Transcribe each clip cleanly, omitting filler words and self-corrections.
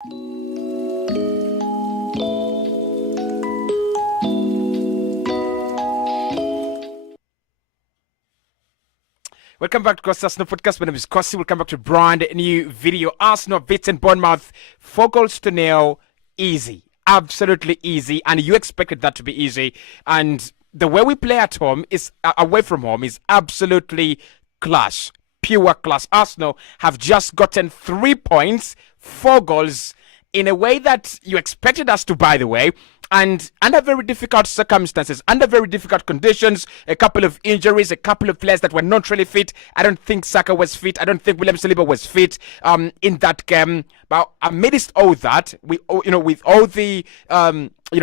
Welcome back to Cossy Arsenal Podcast. My name is Cossy. Welcome back to a brand new video. Arsenal beaten Bournemouth 4-0. Easy. Absolutely easy. And you expected that to be easy. And the way we play at home is away from home is absolutely class. Pure class. Arsenal have just gotten 3 points, 4 goals in a way that you expected us to, by the way. And under very difficult circumstances, under very difficult conditions, a couple of injuries, a couple of players that were not really fit. I don't think Saka was fit. I don't think William Saliba was fit in that game. But amidst all that, with all the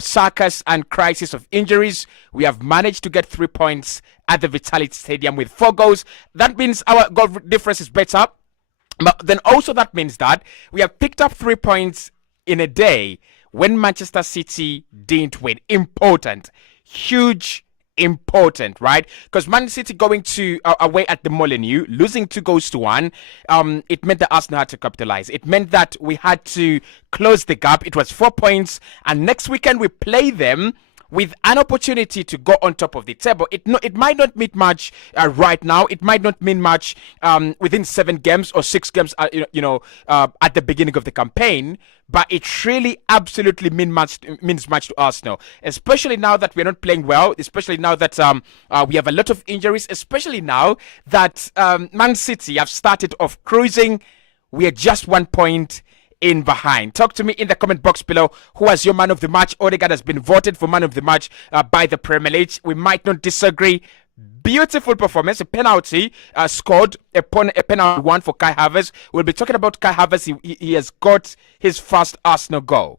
circus and crisis of injuries, we have managed to get 3 points at the Vitality Stadium with 4 goals. That means our goal difference is better. But then also that means that we have picked up 3 points in a day when Manchester City didn't win. Important. Huge. Important, right? Because Man City going to away at the Molineux, losing 2-1, it meant that Arsenal had to capitalize. It meant that we had to close the gap. It was 4 points, and next weekend we play them with an opportunity to go on top of the table. It might not mean much right now. It might not mean much within 7 games or 6 games, at the beginning of the campaign. But it really absolutely means much to Arsenal, especially now that we're not playing well, especially now that we have a lot of injuries, especially now that Man City have started off cruising. We are just 1 point in behind. Talk to me in the comment box below. Who was your man of the match? Odegaard has been voted for man of the match by the Premier League. We might not disagree. Beautiful performance, a penalty scored, a penalty one for Kai Havertz. We'll be talking about Kai Havertz. He has got his first Arsenal goal.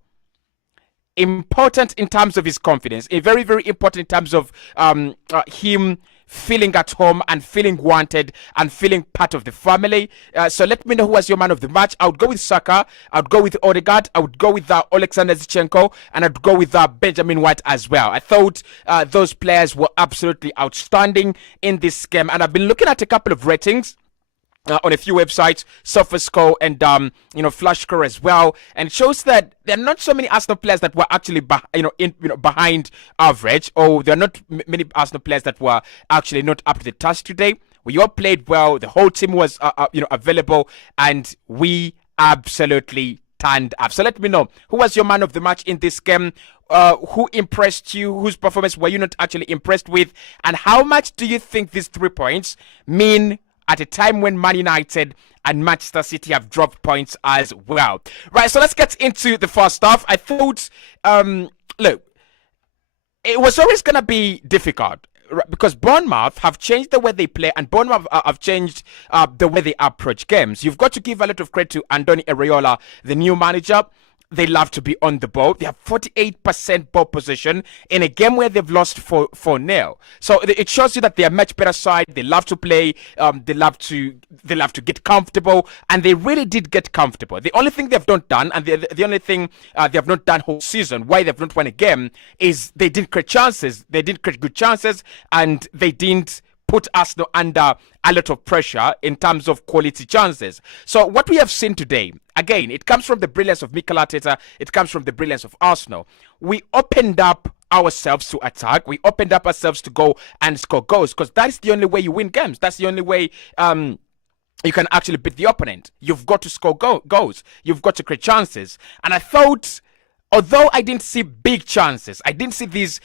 Important in terms of his confidence. Very, very important in terms of him feeling at home and feeling wanted and feeling part of the family. So let me know who was your man of the match. I would go with Saka. I would go with Odegaard. I would go with Alexander Zinchenko. And I'd go with Benjamin White as well. I thought those players were absolutely outstanding in this game. And I've been looking at a couple of ratings on a few websites, SofaScore and FlashScore as well, and it shows that there are not so many Arsenal players that were actually behind average, or there are not many Arsenal players that were actually not up to the task today. We all played well. The whole team was available, and we absolutely turned up. So let me know who was your man of the match in this game. Who impressed you? Whose performance were you not actually impressed with? And how much do you think these 3 points mean at a time when Man United and Manchester City have dropped points as well? Right, so let's get into the first half. I thought, look, it was always going to be difficult because Bournemouth have changed the way they play, and Bournemouth have changed the way they approach games. You've got to give a lot of credit to Andoni Iraola, the new manager. They love to be on the ball. They have 48% ball position in a game where they've lost 4-0. So it shows you that they are much better side. They love to play. They love to get comfortable, and they really did get comfortable. The only thing they've not done, and the only thing they have not done whole season, why they've not won a game, is they didn't create chances. They didn't create good chances, and they didn't put Arsenal under a lot of pressure in terms of quality chances. So what we have seen today, again, it comes from the brilliance of Mikel Arteta. It comes from the brilliance of Arsenal. We opened up ourselves to attack. We opened up ourselves to go and score goals, because that is the only way you win games. That's the only way you can actually beat the opponent. You've got to score goals. You've got to create chances. And I thought, although I didn't see big chances, I didn't see these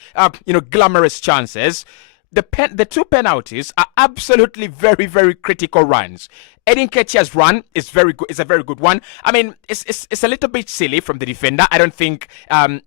glamorous chances, the 2 penalties are absolutely very, very critical runs. Edin Nketiah's run is very good. It's a very good one. I mean, it's a little bit silly from the defender. I don't think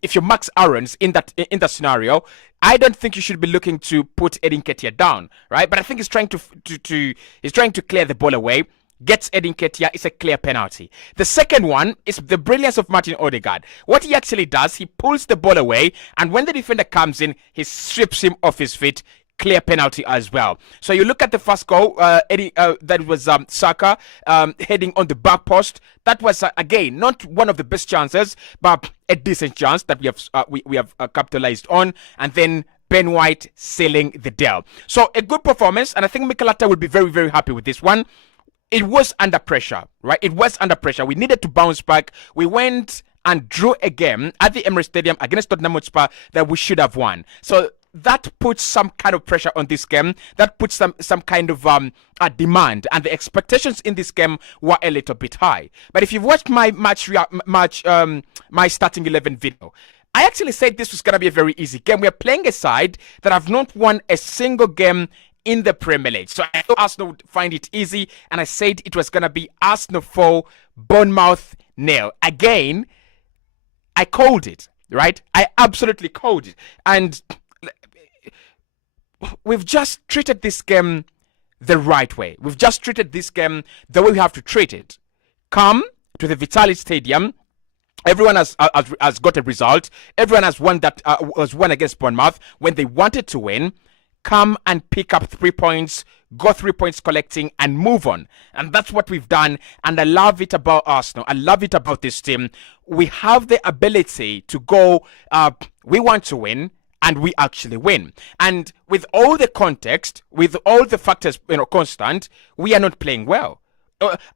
if you're Max Aarons in that scenario, I don't think you should be looking to put Edin Nketiah down, right? But I think he's trying to clear the ball away. Gets Edin Nketiah, it's a clear penalty. The second one is the brilliance of Martin Odegaard. What he actually does, he pulls the ball away, and when the defender comes in, he strips him off his feet. Clear penalty as well. So you look at the first goal, that was Saka heading on the back post. That was again not one of the best chances, but a decent chance that we have capitalized on. And then Ben White sealing the deal. So a good performance, and I think Mikel Arteta will be very, very happy with this one. it was under pressure, right? It was under pressure. We needed to bounce back. We went and drew a game at the Emirates Stadium against Tottenham Hotspur that we should have won. So that puts some kind of pressure on this game. That puts some kind of demand, and the expectations in this game were a little bit high. But if you've watched my my starting 11 video, I actually said this was gonna be a very easy game. We're playing a side that have not won a single game in the Premier League. So I thought Arsenal would find it easy, and I said it was gonna be Arsenal 4, Bournemouth 0. Again, I called it, right? I absolutely called it. And we've just treated this game the right way. We've just treated this game the way we have to treat it. Come to the Vitaly Stadium. Everyone has got a result. Everyone has won that was won against Bournemouth when they wanted to win. Come and pick up 3 points, go 3 points collecting, and move on. And that's what we've done. And I love it about Arsenal. I love it about this team. We have the ability to go, we want to win, and we actually win. And with all the context, with all the factors, constant, we are not playing well.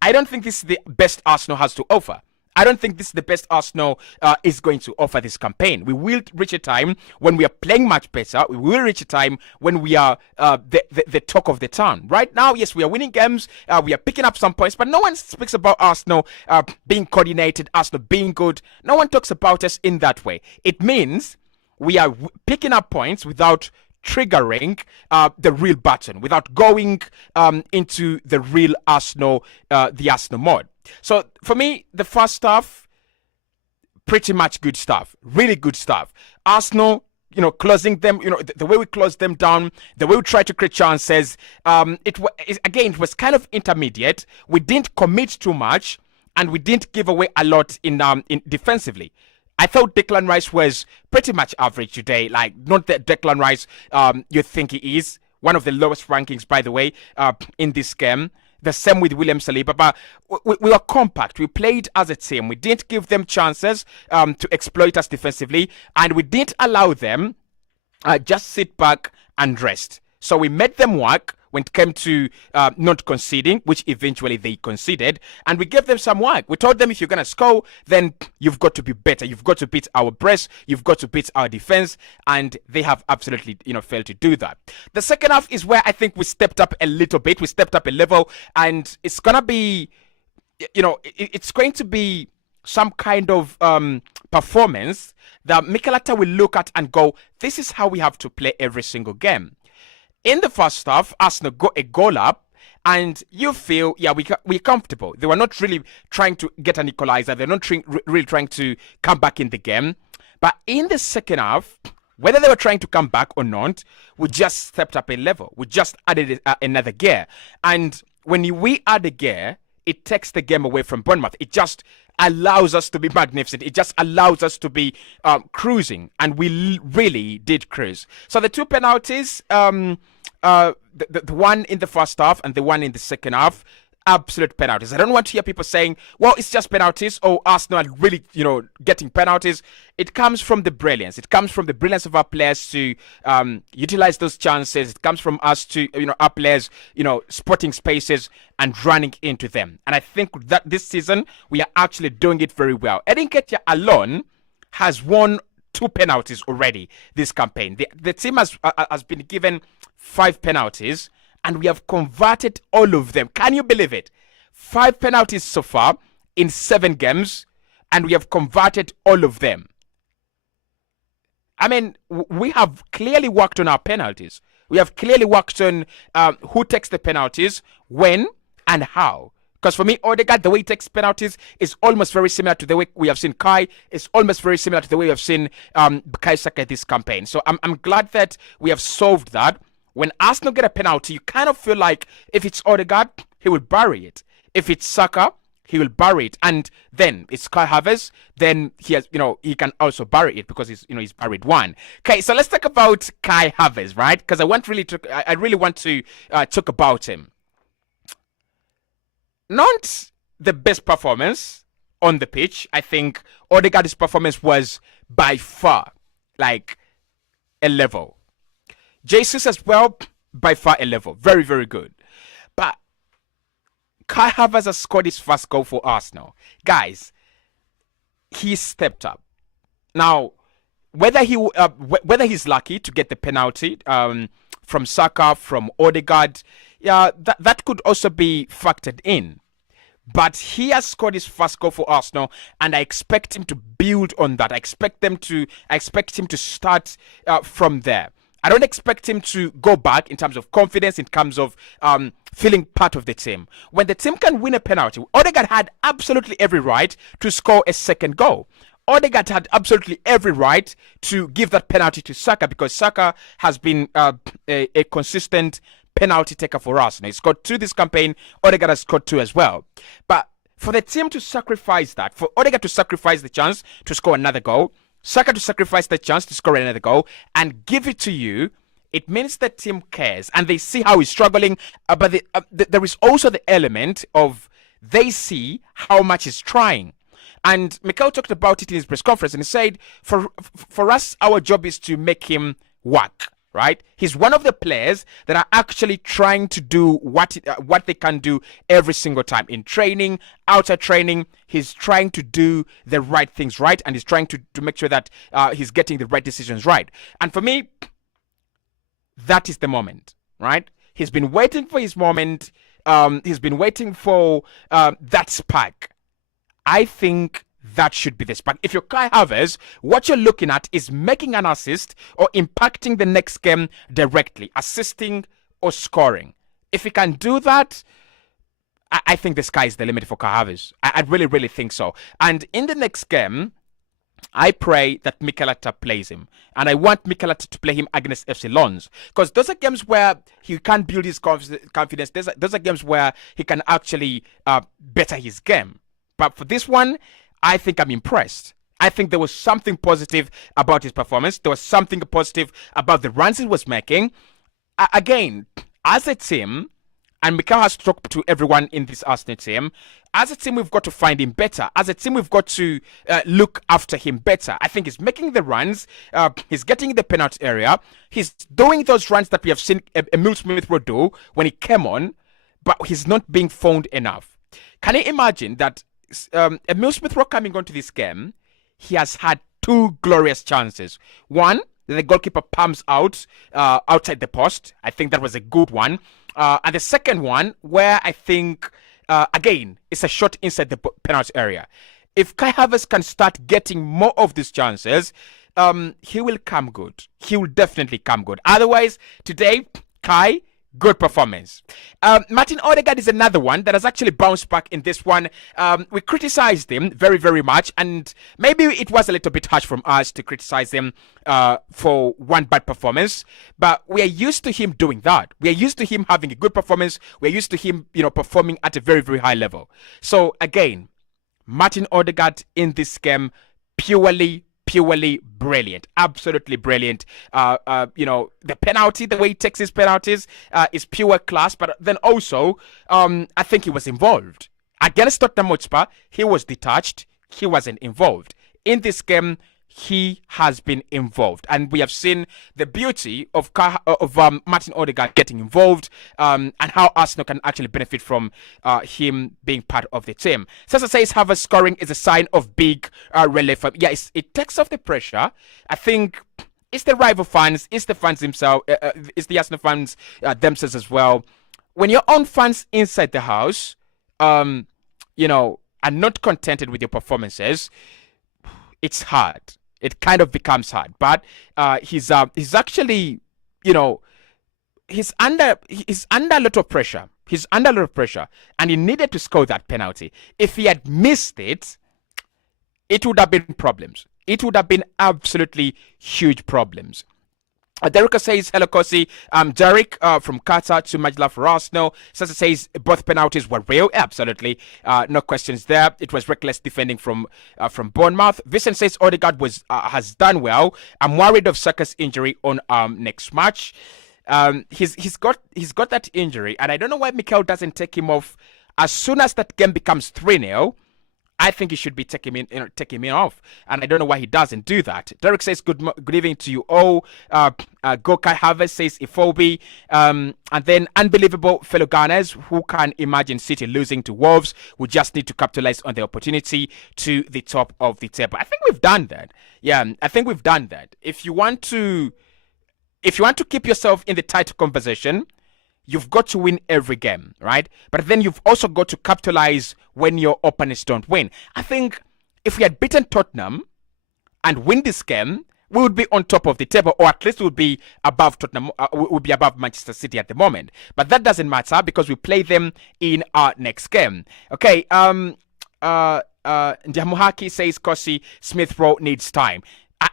I don't think this is the best Arsenal has to offer. I don't think this is the best Arsenal is going to offer this campaign. We will reach a time when we are playing much better. We will reach a time when we are the talk of the town. Right now, yes, we are winning games. We are picking up some points, but no one speaks about Arsenal being coordinated, Arsenal being good. No one talks about us in that way. It means we are picking up points without triggering the real button, without going into the real Arsenal, the Arsenal mode. So for me, the first half, pretty much good stuff, really good stuff. Arsenal, closing them, the way we closed them down, the way we tried to create chances, it was kind of intermediate. We didn't commit too much, and we didn't give away a lot in defensively. I thought Declan Rice was pretty much average today, like not the Declan Rice you think he is. One of the lowest rankings, by the way, in this game. The same with William Saliba, but we were compact. We played as a team. We didn't give them chances to exploit us defensively, and we didn't allow them just sit back and rest. So we made them work when it came to not conceding, which eventually they conceded, and we gave them some work. We told them, if you're going to score, then you've got to be better. You've got to beat our press. You've got to beat our defense, and they have absolutely, failed to do that. The second half is where I think we stepped up a little bit. We stepped up a level, and it's going to be, it's going to be some kind of performance that Mikel Arteta will look at and go, this is how we have to play every single game. In the first half, Arsenal got a goal up, and you feel, we're comfortable. They were not really trying to get an equalizer. They're not really trying to come back in the game. But in the second half, whether they were trying to come back or not, we just stepped up a level. We just added another gear. And when we add a gear, it takes the game away from Bournemouth. It just allows us to be magnificent. It just allows us to be cruising. And we really did cruise. So the two penalties, the one in the first half and the one in the second half, absolute penalties. I don't want to hear people saying, well, it's just penalties, or Arsenal are really, getting penalties. It comes from the brilliance. It comes from the brilliance of our players to utilize those chances. It comes from us to, our players, spotting spaces and running into them. And I think that this season, we are actually doing it very well. Edin Ketia alone has won 2 penalties already this campaign. The team has been given 5 penalties, and we have converted all of them. Can you believe it? 5 penalties so far in 7 games, and we have converted all of them. I mean, we have clearly worked on our penalties. We have clearly worked on who takes the penalties, when, and how. Because for me, Odegaard, the way he takes penalties is almost very similar to the way we have seen Kai. It's almost very similar to the way we have seen Bukayo Saka this campaign. So I'm glad that we have solved that. When Arsenal get a penalty, you kind of feel like if it's Odegaard, he will bury it. If it's Saka, he will bury it. And then it's Kai Havertz, then he has, he can also bury it because he's buried one. Okay, so let's talk about Kai Havertz, right? Because I really want to talk about him. Not the best performance on the pitch. I think Odegaard's performance was by far like a level. Jesus as well, by far a level. Very, very good. But Kai Havertz has scored his first goal for Arsenal. Guys, he stepped up. Now, whether he's lucky to get the penalty from Saka, from Odegaard, that could also be factored in. But he has scored his first goal for Arsenal, and I expect him to build on that. I expect him to start from there. I don't expect him to go back in terms of confidence, in terms of feeling part of the team. When the team can win a penalty, Odegaard had absolutely every right to score a second goal. Odegaard had absolutely every right to give that penalty to Saka, because Saka has been a consistent penalty taker for us. And he scored 2 this campaign. Odegaard has scored 2 as well. But for the team to sacrifice that, for Odegaard to sacrifice the chance to score another goal, Saka to sacrifice the chance to score another goal and give it to you, it means the team cares and they see how he's struggling. But there is also the element of they see how much he's trying. And Mikel talked about it in his press conference, and he said, for us, our job is to make him work. Right? He's one of the players that are actually trying to do what they can do every single time in training, outside training. He's trying to do the right things right, and he's trying to make sure that he's getting the right decisions right. And for me, that is the moment, right? He's been waiting for his moment. He's been waiting for that spark. I think that should be the spark. If you're Kai Havertz, what you're looking at is making an assist or impacting the next game directly, assisting or scoring. If he can do that, I think the sky is the limit for Kai Havertz. I really, really think so. And in the next game, I pray that Mikel Arteta plays him. And I want Mikel Arteta to play him against FC Lons. Because those are games where he can build his confidence. Those are games where he can actually better his game. But for this one, I think I'm impressed. I think there was something positive about his performance. There was something positive about the runs he was making. Again, as a team, and Mikel has talked to everyone in this Arsenal team, as a team, we've got to find him better. As a team, we've got to look after him better. I think he's making the runs. He's getting in the penalty area. He's doing those runs that we have seen Emile Smith-Rowe do when he came on, but he's not being found enough. Can you imagine that Emile Smith-Rowe coming onto this game, he has had 2 glorious chances. One, the goalkeeper palms out outside the post. I think that was a good one. And the second one, where I think, again, it's a shot inside the penalty area. If Kai Havertz can start getting more of these chances, he will come good. He will definitely come good. Otherwise, today, Kai, good performance. Martin Odegaard is another one that has actually bounced back in this one. We criticized him very, very much, and maybe it was a little bit harsh from us to criticize him for one bad performance, but we are used to him doing that. We are used to him having a good performance. We are used to him, performing at a very, very high level. So again, Martin Odegaard in this game, purely brilliant, absolutely brilliant. The penalty, the way he takes his penalties is pure class. But then also, I think he was involved against Tottenham Hotspur. He was detached. He wasn't involved in this game. He has been involved, and we have seen the beauty of Martin Odegaard getting involved, and how Arsenal can actually benefit from him being part of the team. Sasa says Havertz scoring is a sign of big relief. Yeah, it takes off the pressure. I think it's the rival fans, it's the fans themselves, it's the Arsenal fans themselves as well. When your own fans inside the house, are not contented with your performances, it's hard. It kind of becomes hard, but he's actually, he's under a lot of pressure. He's under a lot of pressure, and he needed to score that penalty. If he had missed it, it would have been problems. It would have been absolutely huge problems. Derek says, hello, Cossy. Derek from Qatar to much love for Arsenal. Sasa says, both penalties were real. Absolutely. No questions there. It was reckless defending from Bournemouth. Vincent says, Odegaard has done well. I'm worried of Saka's injury on next match. He's got that injury, and I don't know why Mikel doesn't take him off as soon as that game becomes 3-0. I think he should be taking me off, and I don't know why he doesn't do that. Derek says good evening to you all. Gokai Havertz says Ifobi, and then unbelievable fellow Gunners. Who can imagine City losing to Wolves? We just need to capitalize on the opportunity to the top of the table. I think we've done that. Yeah, I think we've done that. If you want to keep yourself in the title conversation, you've got to win every game, right? But then you've also got to capitalize when your opponents don't win. I think if we had beaten Tottenham and win this game, we would be on top of the table, or at least we would be above Tottenham, we would be above Manchester City at the moment. But that doesn't matter because we play them in our next game. Okay, Ndiamuhaki says Cossy Smith Rowe needs time.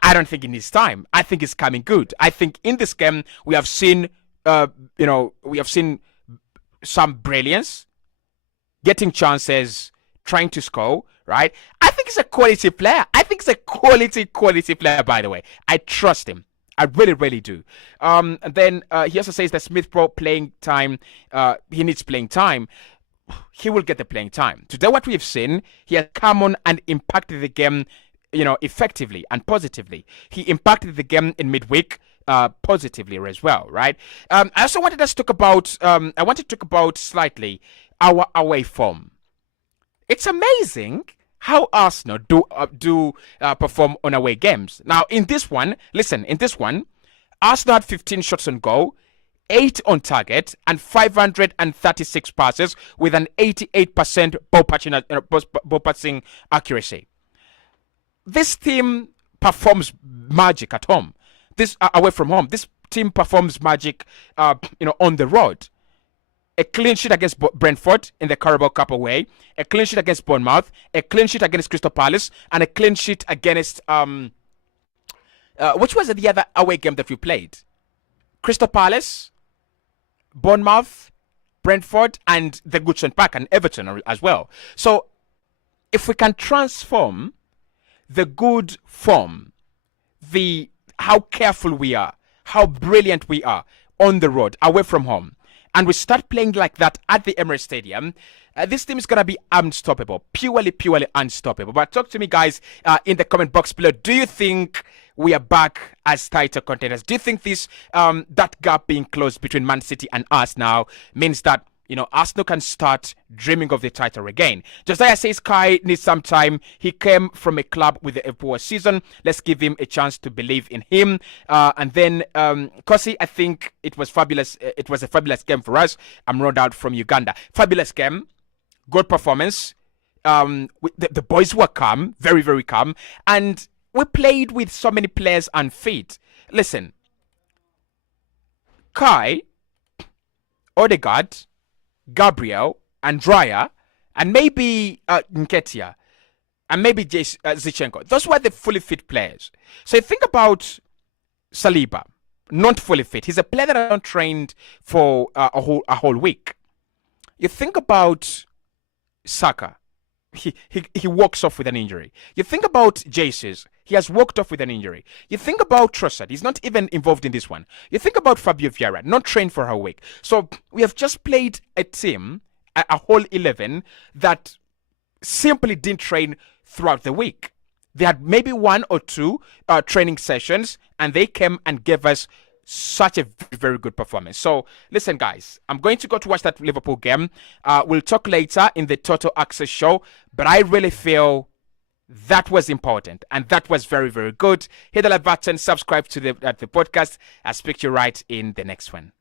I don't think he needs time. I think it's coming good. I think in this game we have seen we have seen some brilliance, getting chances, trying to score, right? I think he's a quality player. I think he's a quality player, by the way. I trust him. I really, really do. And then he also says that Smith Pro playing time, he needs playing time. He will get the playing time. Today, what we've seen, he has come on and impacted the game, effectively and positively. He impacted the game in midweek. Positively as well, right? I also wanted us to talk about. I want to talk about slightly our away form. It's amazing how Arsenal do perform on away games. Now, in this one, listen. In this one, Arsenal had 15 shots on goal, 8 on target, and 536 passes with an 88% ball passing accuracy. This team performs magic at home. This away from home, this team performs magic, on the road. A clean sheet against Brentford in the Carabao Cup away, a clean sheet against Bournemouth, a clean sheet against Crystal Palace, and a clean sheet against which was the other away game that we played? Crystal Palace, Bournemouth, Brentford, and the Goodson Park and Everton as well. So, if we can transform the good form, how careful we are, how brilliant we are on the road, away from home, and we start playing like that at the Emirates Stadium, this team is going to be unstoppable, purely unstoppable. But talk to me, guys, in the comment box below. Do you think we are back as title contenders? Do you think this that gap being closed between Man City and us now means that Arsenal can start dreaming of the title again? Josiah says Kai needs some time. He came from a club with a poor season. Let's give him a chance to believe in him. And then Cossy, I think it was fabulous. It was a fabulous game for us. I'm rolled out from Uganda. Fabulous game. Good performance. The boys were calm, very, very calm. And we played with so many players unfit. Listen, Kai, Odegaard, Gabriel, and Raya, and maybe Nketiah, and maybe Zichenko. Those were the fully fit players. So you think about Saliba, not fully fit. He's a player that I don't trained for a whole week. You think about Saka. He walks off with an injury. You think about Jesus. He has walked off with an injury. You think about Trossard. He's not even involved in this one. You think about Fabio Vieira, not trained for a week. So we have just played a team, a whole 11, that simply didn't train throughout the week. They had maybe 1 or 2 training sessions, and they came and gave us such a very good performance. So listen, guys, I'm going to go to watch that Liverpool game. We'll talk later in the Total Access show, but I really feel that was important and that was very, very good. Hit the like button, subscribe to the podcast. I'll speak to you right in the next one.